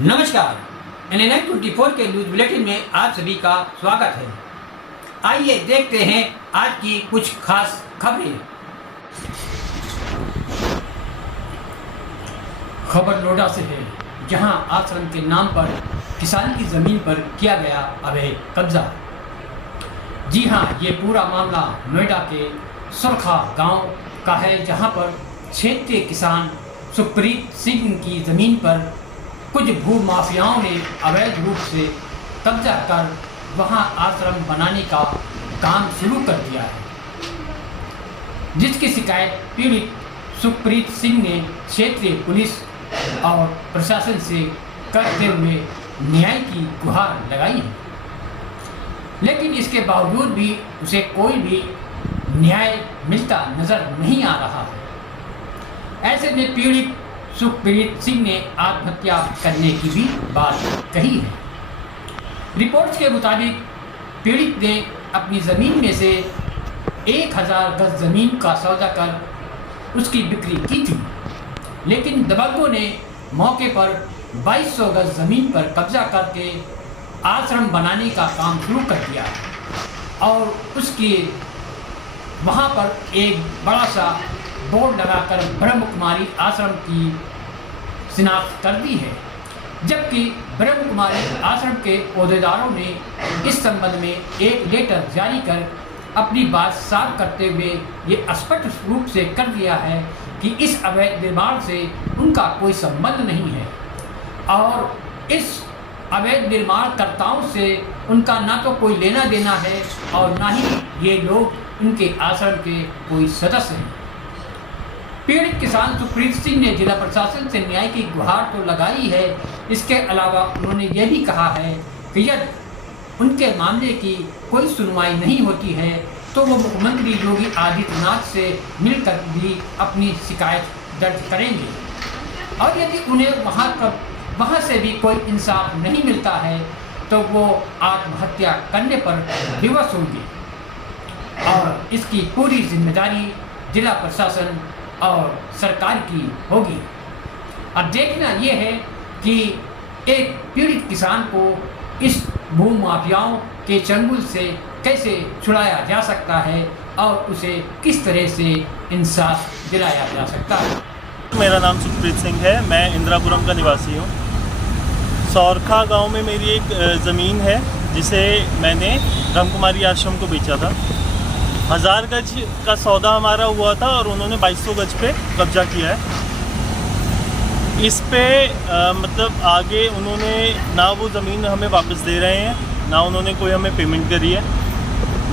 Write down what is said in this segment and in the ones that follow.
नमस्कार, NNI 24 के news bulletin में आप सभी का स्वागत है। आइए देखते हैं आज की कुछ खास खबरें। खबर नोएडा से है, जहां आश्रम के नाम पर किसान की जमीन पर किया गया अवैध कब्जा। जी हां, ये पूरा मामला नोएडा के सुरखा गांव का है, जहां पर क्षेत्रीय किसान सुखप्रीत सिंह की जमीन पर कुछ भू माफियाओं ने अवैध रूप से कब्जा कर वहां आश्रम बनाने का काम शुरू कर दिया है, जिसकी शिकायत पीड़ित सुखप्रीत सिंह ने क्षेत्रीय पुलिस और प्रशासन से करते हुए न्याय की गुहार लगाई है। लेकिन इसके बावजूद भी उसे कोई भी न्याय मिलता नजर नहीं आ रहा है। ऐसे में पीड़ित सुखप्रीत सिंह ने आत्महत्या करने की भी बात कही है। रिपोर्ट्स के मुताबिक पीड़ित ने अपनी ज़मीन में से 1000 गज ज़मीन का सौदा कर उसकी बिक्री की थी, लेकिन दबंगों ने मौके पर 2200 गज ज़मीन पर कब्जा करके आश्रम बनाने का काम शुरू कर दिया और उसके वहाँ पर एक बड़ा सा बोर्ड लगाकर ब्रह्म कुमारी आश्रम की शिनाख्त कर दी है। जबकि ब्रह्म कुमारी आश्रम के ओहदेदारों ने इस संबंध में एक लेटर जारी कर अपनी बात साफ करते हुए ये स्पष्ट रूप से कर दिया है कि इस अवैध निर्माण से उनका कोई संबंध नहीं है और इस अवैध निर्माणकर्ताओं से उनका ना तो कोई लेना देना है और ना ही ये लोग उनके आश्रम के कोई सदस्य हैं। पीड़ित किसान सुखप्रीत सिंह ने जिला प्रशासन से न्याय की गुहार तो लगाई है। इसके अलावा उन्होंने यह भी कहा है कि यदि उनके मामले की कोई सुनवाई नहीं होती है तो वो मुख्यमंत्री योगी आदित्यनाथ से मिलकर भी अपनी शिकायत दर्ज करेंगे और यदि उन्हें वहाँ से भी कोई इंसाफ नहीं मिलता है तो वो आत्महत्या करने पर विवश होंगे और इसकी पूरी जिम्मेदारी जिला प्रशासन और सरकार की होगी। अब देखना यह है कि एक पीड़ित किसान को इस भू माफियाओं के चंगुल से कैसे छुड़ाया जा सकता है और उसे किस तरह से इंसाफ दिलाया जा सकता है। मेरा नाम सुखप्रीत सिंह है, मैं इंदिरापुरम का निवासी हूँ। सौरखा गांव में मेरी एक ज़मीन है जिसे मैंने ब्रह्म कुमारी आश्रम को बेचा था। 1000 गज का सौदा हमारा हुआ था और उन्होंने 2200 गज पे कब्जा किया है। इस पे मतलब आगे उन्होंने ना वो ज़मीन हमें वापस दे रहे हैं, ना उन्होंने कोई हमें पेमेंट करी है।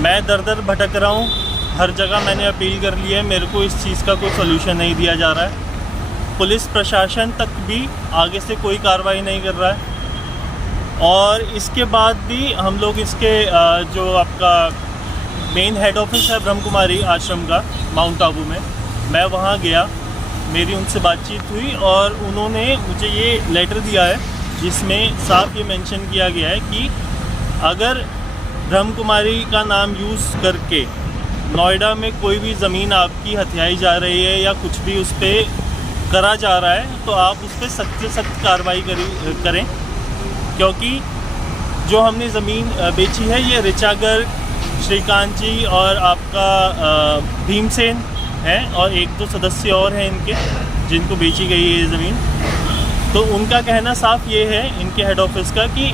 मैं दर भटक रहा हूँ, हर जगह मैंने अपील कर ली है, मेरे को इस चीज़ का कोई सलूशन नहीं दिया जा रहा है। पुलिस प्रशासन तक भी आगे से कोई कार्रवाई नहीं कर रहा है और इसके बाद भी हम लोग इसके जो आपका मेन हेड ऑफिस है ब्रह्म कुमारी आश्रम का माउंट आबू में, मैं वहाँ गया, मेरी उनसे बातचीत हुई और उन्होंने मुझे ये लेटर दिया है जिसमें साफ ये मेंशन किया गया है कि अगर ब्रह्म कुमारी का नाम यूज़ करके नोएडा में कोई भी ज़मीन आपकी हथियाई जा रही है या कुछ भी उस पर करा जा रहा है तो आप उस पर सख्त से सख्त कार्रवाई करें, क्योंकि जो हमने ज़मीन बेची है ये ऋचागर श्रीकांत जी और आपका भीमसेन है और 1-2 सदस्य और हैं इनके जिनको बेची गई है ये ज़मीन। तो उनका कहना साफ ये है इनके हेड ऑफिस का कि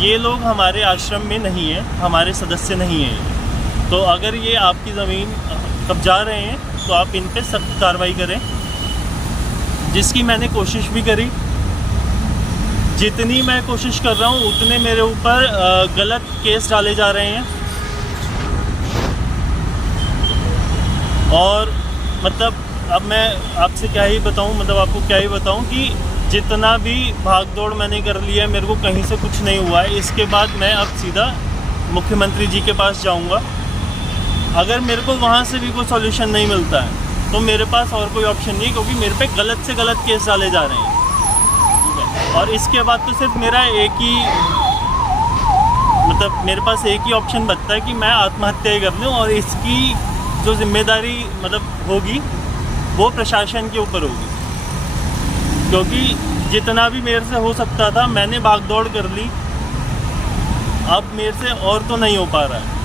ये लोग हमारे आश्रम में नहीं है, हमारे सदस्य नहीं हैं। तो अगर ये आपकी ज़मीन कब्जा रहे हैं तो आप इन पर सख्त कार्रवाई करें, जिसकी मैंने कोशिश भी करी। जितनी मैं कोशिश कर रहा हूँ उतने मेरे ऊपर गलत केस डाले जा रहे हैं और मतलब अब मैं आपसे क्या ही बताऊं, मतलब आपको क्या ही बताऊं कि जितना भी भाग दौड़ मैंने कर लिया मेरे को कहीं से कुछ नहीं हुआ है। इसके बाद मैं अब सीधा मुख्यमंत्री जी के पास जाऊंगा। अगर मेरे को वहां से भी कोई सॉल्यूशन नहीं मिलता है तो मेरे पास और कोई ऑप्शन नहीं, क्योंकि मेरे पे गलत से गलत केस डाले जा रहे हैं। और इसके बाद तो सिर्फ मेरा एक ही मतलब मेरे पास एक ही ऑप्शन बचता है कि मैं आत्महत्या ही कर लूँ और इसकी जो जिम्मेदारी मतलब होगी वो प्रशासन के ऊपर होगी। क्योंकि जितना भी मेरे से हो सकता था मैंने भाग दौड़ कर ली, अब मेरे से और तो नहीं हो पा रहा है।